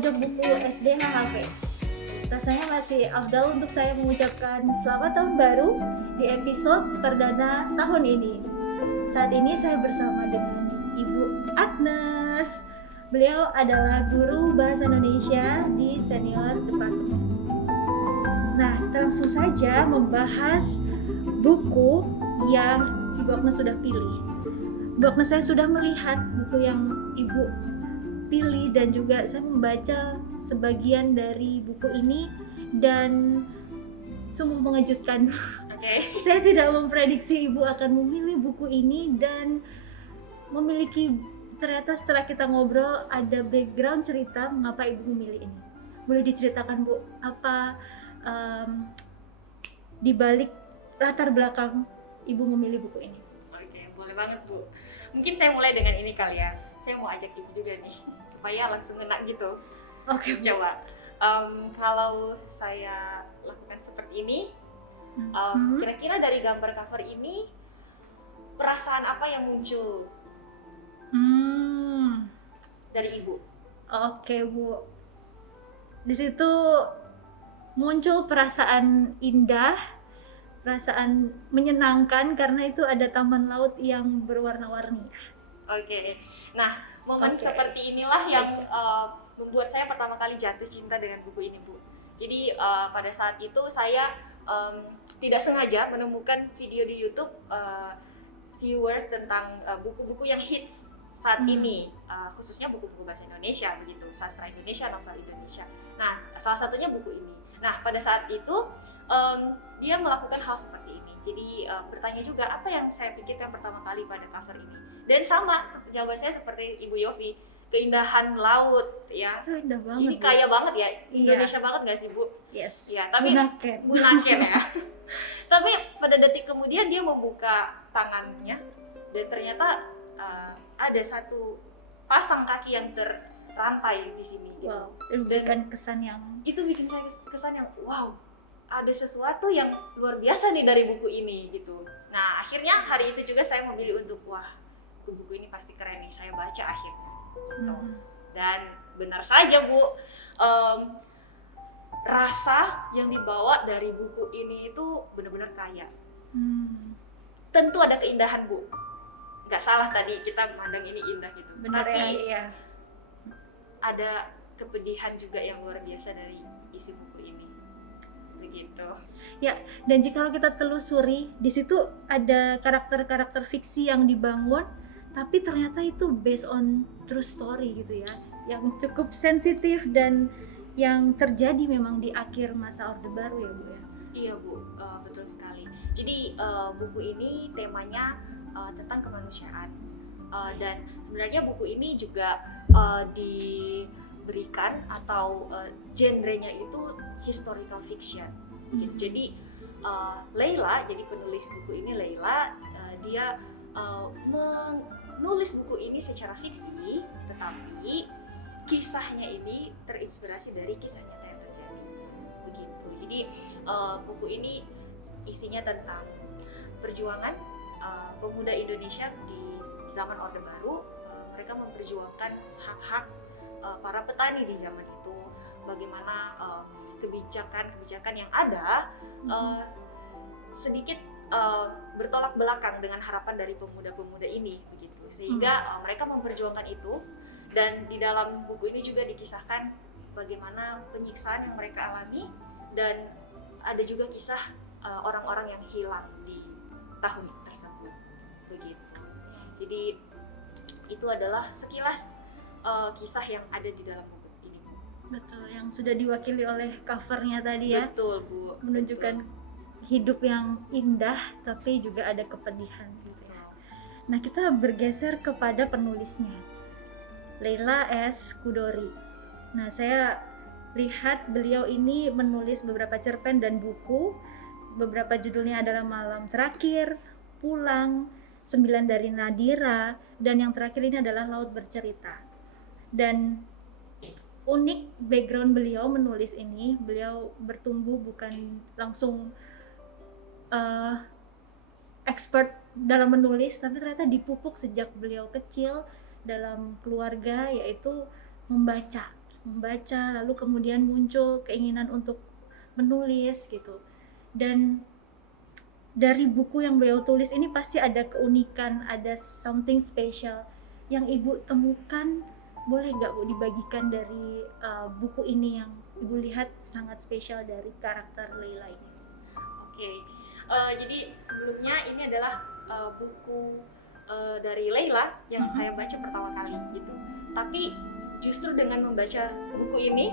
pojok buku SD HHV. Rasanya masih afdal untuk saya mengucapkan selamat tahun baru di episode perdana tahun ini. Saat ini saya bersama dengan Ibu Agnes. Beliau adalah guru bahasa Indonesia di senior departemen. Nah, kita langsung saja membahas buku yang Ibu Agnes sudah pilih. Ibu Agnes, saya sudah melihat buku yang Ibu pilih dan juga saya membaca sebagian dari buku ini dan sungguh mengejutkan. Saya tidak memprediksi Ibu akan memilih buku ini dan memiliki, ternyata setelah kita ngobrol ada background cerita mengapa Ibu memilih ini. Boleh diceritakan Bu, apa di balik latar belakang Ibu memilih buku ini? Oke, boleh banget Bu. Mungkin saya mulai dengan ini kali ya. Saya mau ajak Ibu juga nih, supaya langsung ngena gitu. Oke, coba. Kalau saya lakukan seperti ini, kira-kira dari gambar cover ini, perasaan apa yang muncul dari Ibu? Oke Bu, di situ muncul perasaan indah, perasaan menyenangkan karena itu ada taman laut yang berwarna-warni. Oke, nah momen seperti inilah yang membuat saya pertama kali jatuh cinta dengan buku ini Bu. Jadi pada saat itu saya tidak sengaja menemukan video di YouTube viewers tentang buku-buku yang hits saat ini, khususnya buku-buku bahasa Indonesia begitu, sastra Indonesia, novel Indonesia. Nah, salah satunya buku ini. Nah, pada saat itu dia melakukan hal seperti ini. Jadi bertanya juga apa yang saya pikirkan pertama kali pada cover ini. Dan sama jawaban saya seperti Ibu Yofi, keindahan laut ya. Itu indah banget. Ini kaya banget ya, Indonesia banget nggak sih Bu? Yes. Ya, tapi Bunaken ya. Tapi pada detik kemudian dia membuka tangannya dan ternyata ada satu pasang kaki yang terrantai di sini. Gitu. Wow, itu bikin kesan yang saya kesan yang wow, ada sesuatu yang luar biasa nih dari buku ini gitu. Nah, akhirnya hari itu juga saya memilih untuk buku ini pasti keren nih, saya baca akhirnya. Gitu. Dan benar saja Bu, rasa yang dibawa dari buku ini itu benar-benar kaya. Tentu ada keindahan Bu, nggak salah tadi kita memandang ini indah gitu. Benar. Tapi ya. ada kepedihan juga yang luar biasa dari isi buku ini. Begitu. Ya, dan jika kita telusuri di situ ada karakter-karakter fiksi yang dibangun, tapi ternyata itu based on true story gitu ya, yang cukup sensitif dan yang terjadi memang di akhir masa Orde Baru ya Bu ya. Iya Bu, betul sekali. Jadi buku ini temanya tentang kemanusiaan dan sebenarnya buku ini juga diberikan atau genrenya itu historical fiction. Gitu. Jadi Leila, jadi penulis buku ini Leila, dia menulis buku ini secara fiksi, tetapi kisahnya ini terinspirasi dari kisah nyata yang terjadi. Begitu. Jadi buku ini isinya tentang perjuangan pemuda Indonesia di zaman Orde Baru. Mereka memperjuangkan hak-hak para petani di zaman itu. Bagaimana kebijakan yang ada sedikit bertolak belakang dengan harapan dari pemuda-pemuda ini begitu, sehingga mereka memperjuangkan itu. Dan di dalam buku ini juga dikisahkan bagaimana penyiksaan yang mereka alami dan ada juga kisah orang-orang yang hilang di tahun tersebut begitu. Jadi itu adalah sekilas kisah yang ada di dalam buku ini. Betul, yang sudah diwakili oleh covernya tadi ya. Betul Bu, menunjukkan hidup yang indah tapi juga ada kepedihan gitu ya. Nah, kita bergeser kepada penulisnya, Leila S. Chudori. Nah, saya lihat beliau ini menulis beberapa cerpen dan buku. Beberapa judulnya adalah Malam Terakhir, Pulang, 9 dari Nadira, dan yang terakhir ini adalah Laut Bercerita. Dan unik background beliau menulis ini, beliau bertumbuh bukan langsung expert dalam menulis, tapi ternyata dipupuk sejak beliau kecil dalam keluarga, yaitu membaca. membaca, lalu kemudian muncul keinginan untuk menulis gitu. Dan dari buku yang beliau tulis ini pasti ada keunikan, ada something special yang Ibu temukan. Boleh nggak Bu dibagikan dari buku ini yang Ibu lihat sangat spesial dari karakter Leila ini? Oke, jadi sebelumnya ini adalah buku dari Leila yang saya baca pertama kali gitu. Tapi justru dengan membaca buku ini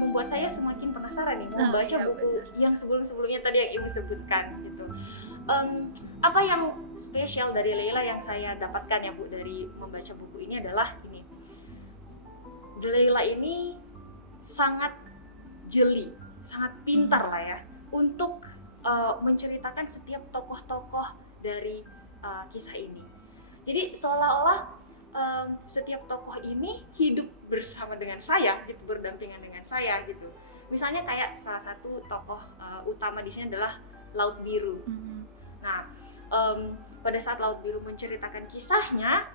membuat saya semakin penasaran nih membaca buku yang sebelum-sebelumnya tadi yang Ibu sebutkan gitu. Apa yang spesial dari Leila yang saya dapatkan ya Bu dari membaca buku ini adalah ini. Leila ini sangat jeli, sangat pintar lah ya untuk menceritakan setiap tokoh-tokoh dari kisah ini. Jadi seolah-olah setiap tokoh ini hidup bersama dengan saya, gitu, berdampingan dengan saya gitu. Misalnya kayak salah satu tokoh utama di sini adalah Laut Biru. Nah, pada saat Laut Biru menceritakan kisahnya,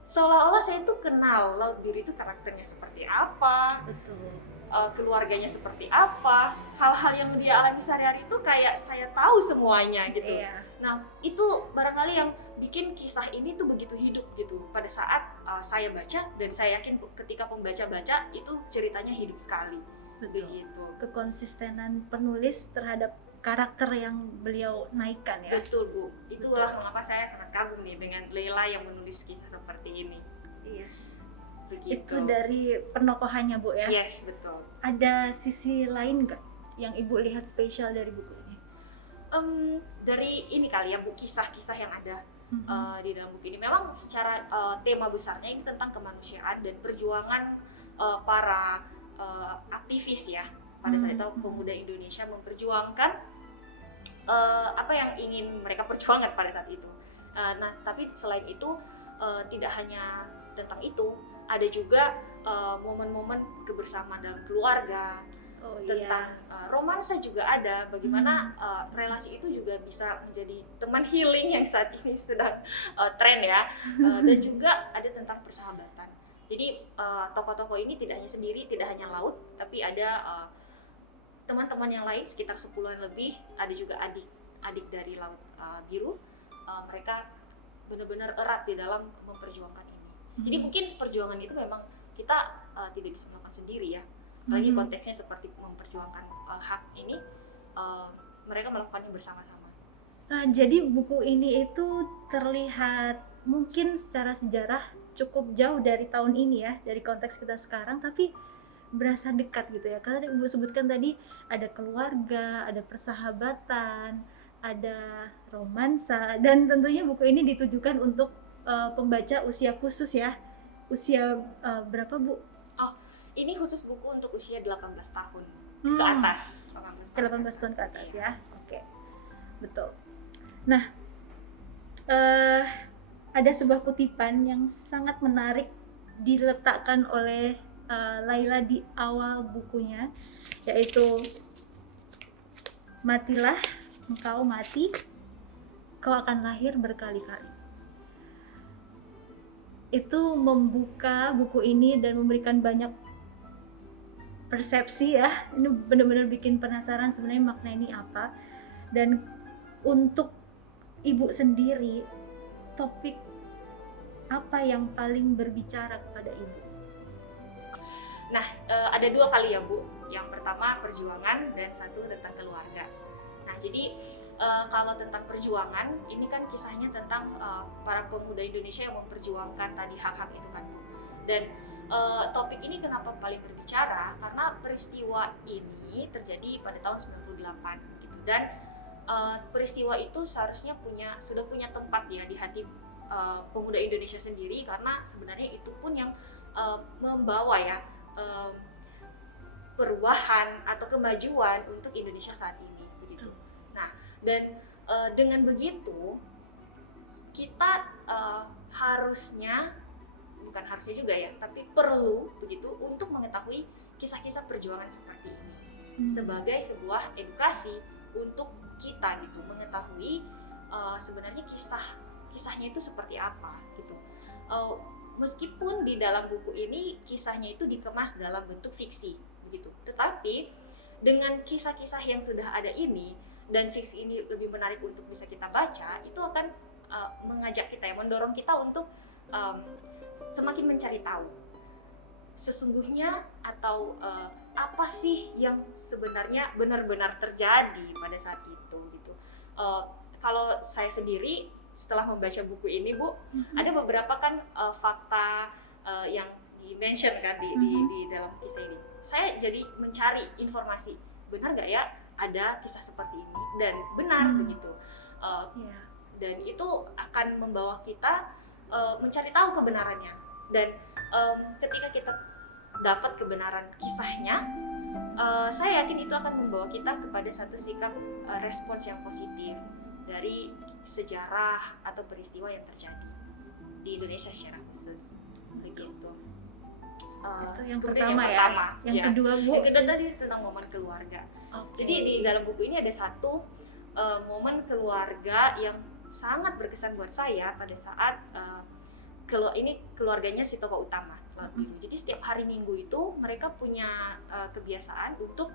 seolah-olah saya tuh kenal Laut Biru itu karakternya seperti apa, keluarganya seperti apa, hal-hal yang dia alami sehari-hari itu kayak saya tahu semuanya gitu. Nah, itu barangkali yang bikin kisah ini tuh begitu hidup gitu pada saat saya baca, dan saya yakin ketika pembaca baca itu ceritanya hidup sekali. Begitu. Kekonsistenan penulis terhadap karakter yang beliau naikkan ya. Betul Bu, itulah mengapa saya sangat kagum nih dengan Leila yang menulis kisah seperti ini. Yes. Begitu. Itu dari penokohannya Bu ya? Yes, betul. Ada sisi lain nggak yang Ibu lihat spesial dari buku ini? Dari ini kali ya Bu, kisah-kisah yang ada di dalam buku ini. Memang secara tema besarnya ini tentang kemanusiaan dan perjuangan para aktivis ya. Pada saat itu pemuda Indonesia memperjuangkan apa yang ingin mereka perjuangkan pada saat itu. Nah, tapi selain itu tidak hanya tentang itu, ada juga momen-momen kebersamaan dalam keluarga, tentang romansa juga ada. Bagaimana relasi itu juga bisa menjadi teman healing yang saat ini sedang tren ya. Dan juga ada tentang persahabatan. Jadi tokoh-tokoh ini tidak hanya sendiri, tidak hanya Laut, tapi ada teman-teman yang lain sekitar 10-an lebih, ada juga adik dari Laut Biru. Mereka benar-benar erat di dalam memperjuangkan ini. Jadi mungkin perjuangan itu memang kita tidak bisa melakukan sendiri ya. Apalagi konteksnya seperti memperjuangkan hak ini, mereka melakukannya bersama-sama. Jadi buku ini itu terlihat mungkin secara sejarah cukup jauh dari tahun ini ya, dari konteks kita sekarang, tapi berasa dekat gitu ya, karena Ibu sebutkan tadi ada keluarga, ada persahabatan, ada romansa, dan tentunya buku ini ditujukan untuk pembaca usia khusus ya. Usia berapa Bu? Oh, ini khusus buku untuk usia 18 tahun ke atas. 18 tahun ke atas ya. Oke. Betul. Nah, ada sebuah kutipan yang sangat menarik diletakkan oleh Leila di awal bukunya, yaitu matilah engkau mati, kau akan lahir berkali-kali. Itu membuka buku ini dan memberikan banyak persepsi ya. Ini benar-benar bikin penasaran sebenarnya makna ini apa. Dan untuk Ibu sendiri, topik apa yang paling berbicara kepada Ibu? Nah, ada dua kali ya Bu. Yang pertama perjuangan dan satu tentang keluarga. Nah, jadi kalau tentang perjuangan, ini kan kisahnya tentang para pemuda Indonesia yang memperjuangkan tadi hak-hak itu kan Bu. Dan topik ini kenapa paling berbicara? Karena peristiwa ini terjadi pada tahun 98 gitu. Dan peristiwa itu seharusnya sudah punya tempat ya di hati pemuda Indonesia sendiri, karena sebenarnya itu pun yang membawa ya perubahan atau kemajuan untuk Indonesia saat ini begitu. Nah, dan dengan begitu kita harusnya, bukan harusnya juga ya, tapi perlu begitu untuk mengetahui kisah-kisah perjuangan seperti ini sebagai sebuah edukasi untuk kita gitu, mengetahui sebenarnya kisahnya itu seperti apa gitu. meskipun di dalam buku ini kisahnya itu dikemas dalam bentuk fiksi begitu, tetapi dengan kisah-kisah yang sudah ada ini dan fiksi ini lebih menarik untuk bisa kita baca, itu akan mengajak kita ya, mendorong kita untuk semakin mencari tahu sesungguhnya atau apa sih yang sebenarnya benar-benar terjadi pada saat itu gitu. Kalau saya sendiri setelah membaca buku ini, Bu, ada beberapa kan fakta yang di-mention kan di dalam kisah ini. Saya jadi mencari informasi, benar nggak ya ada kisah seperti ini, dan benar begitu. Dan itu akan membawa kita mencari tahu kebenarannya. Dan ketika kita dapat kebenaran kisahnya, saya yakin itu akan membawa kita kepada satu sikap respons yang positif dari sejarah atau peristiwa yang terjadi di Indonesia secara khusus begitu. Itu yang Kemudian pertama ya. Yang ya. kedua, Bu. Yang kedua tadi tentang momen keluarga. Jadi di dalam buku ini ada satu momen keluarga yang sangat berkesan buat saya pada saat keluarganya si tokoh utama Laut Biru. Jadi setiap hari Minggu itu mereka punya kebiasaan untuk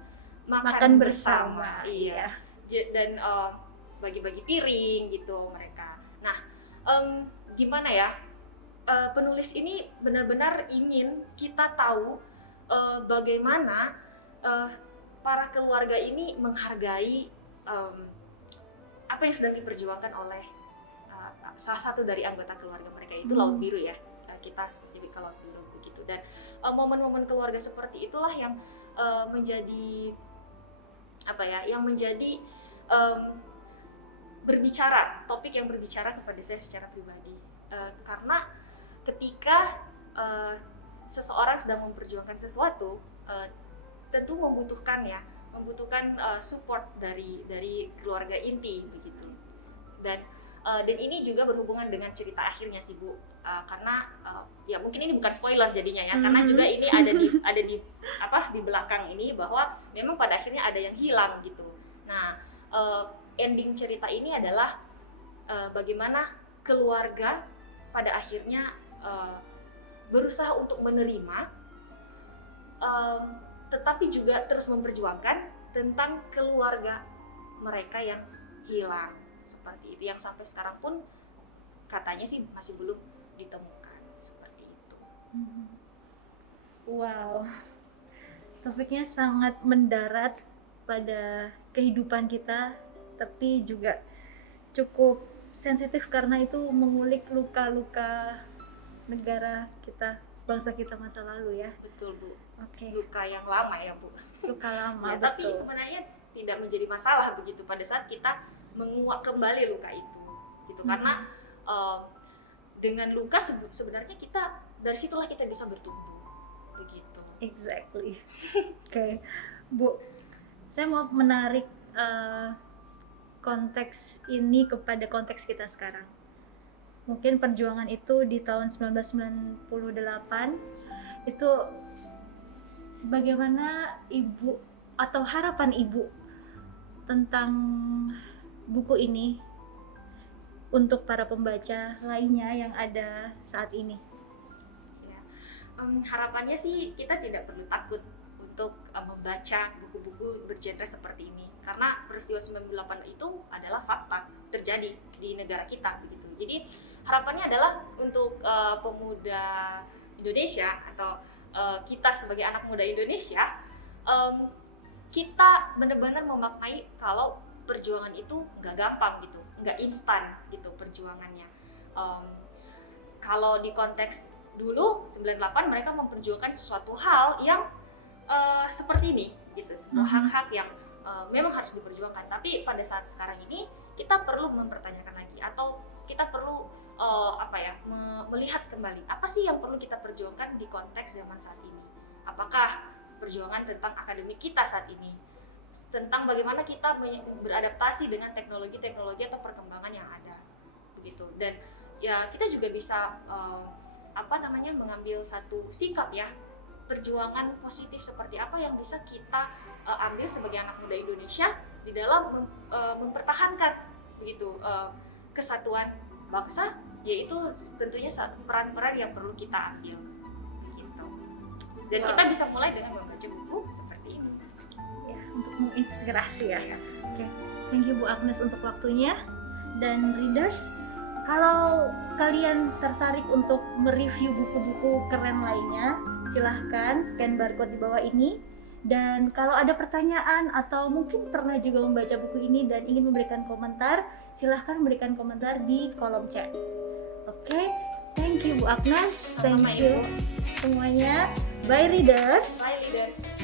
makan bersama. Iya. Dan bagi-bagi piring gitu mereka. Nah, gimana ya? Penulis ini benar-benar ingin kita tahu bagaimana para keluarga ini menghargai apa yang sedang diperjuangkan oleh salah satu dari anggota keluarga mereka, itu Laut Biru ya. Kita spesifik ke Laut Biru begitu. Dan momen-momen keluarga seperti itulah yang menjadi apa ya? Yang menjadi topik yang berbicara kepada saya secara pribadi. Karena ketika seseorang sedang memperjuangkan sesuatu, tentu membutuhkan support dari keluarga inti begitu. Dan ini juga berhubungan dengan cerita akhirnya sih, Bu, karena ya mungkin ini bukan spoiler jadinya ya, karena juga ini ada di belakang ini bahwa memang pada akhirnya ada yang hilang gitu. Nah, ending cerita ini adalah bagaimana keluarga pada akhirnya berusaha untuk menerima, tetapi juga terus memperjuangkan tentang keluarga mereka yang hilang seperti itu, yang sampai sekarang pun katanya sih masih belum ditemukan seperti itu. Wow, topiknya sangat mendarat pada kehidupan kita, tapi juga cukup sensitif karena itu mengulik luka-luka negara kita, bangsa kita masa lalu ya. Betul, Bu. Oke. Luka yang lama ya, Bu. Luka lama, ya, betul. tapi sebenarnya tidak menjadi masalah begitu pada saat kita menguak kembali luka itu gitu. Karena dengan luka sebenarnya kita dari situlah kita bisa bertumbuh begitu. Exactly. Oke. Bu, saya mau menarik konteks ini kepada konteks kita sekarang. Mungkin perjuangan itu di tahun 1998 itu bagaimana Ibu atau harapan Ibu tentang buku ini untuk para pembaca lainnya yang ada saat ini? Ya, harapannya sih kita tidak perlu takut untuk membaca buku-buku bergenre seperti ini, karena peristiwa 98 itu adalah fakta terjadi di negara kita begitu. Jadi harapannya adalah untuk pemuda Indonesia atau kita sebagai anak muda Indonesia, kita benar-benar memaknai kalau perjuangan itu nggak gampang gitu, nggak instan gitu perjuangannya. Kalau di konteks dulu 98 mereka memperjuangkan sesuatu hal yang seperti ini gitu, sebuah hak-hak yang memang harus diperjuangkan. Tapi pada saat sekarang ini kita perlu mempertanyakan lagi, atau kita perlu melihat kembali apa sih yang perlu kita perjuangkan di konteks zaman saat ini. Apakah perjuangan tentang akademik kita saat ini, tentang bagaimana kita beradaptasi dengan teknologi-teknologi atau perkembangan yang ada begitu. Dan ya kita juga bisa mengambil satu sikap ya, perjuangan positif seperti apa yang bisa kita ambil sebagai anak muda Indonesia di dalam mempertahankan begitu kesatuan bangsa yaitu tentunya peran-peran yang perlu kita ambil gitu. Dan kita bisa mulai dengan membaca buku seperti ini Ya, untuk menginspirasi ya. Oke, thank you Bu Agnes untuk waktunya. Dan readers, kalau kalian tertarik untuk mereview buku-buku keren lainnya, silahkan scan barcode di bawah ini. Dan kalau ada pertanyaan atau mungkin pernah juga membaca buku ini dan ingin memberikan komentar, silahkan memberikan komentar di kolom chat. Oke, thank you Bu Agnes, thank Sama-sama, you Ibu. semuanya. Bye readers. Bye leaders.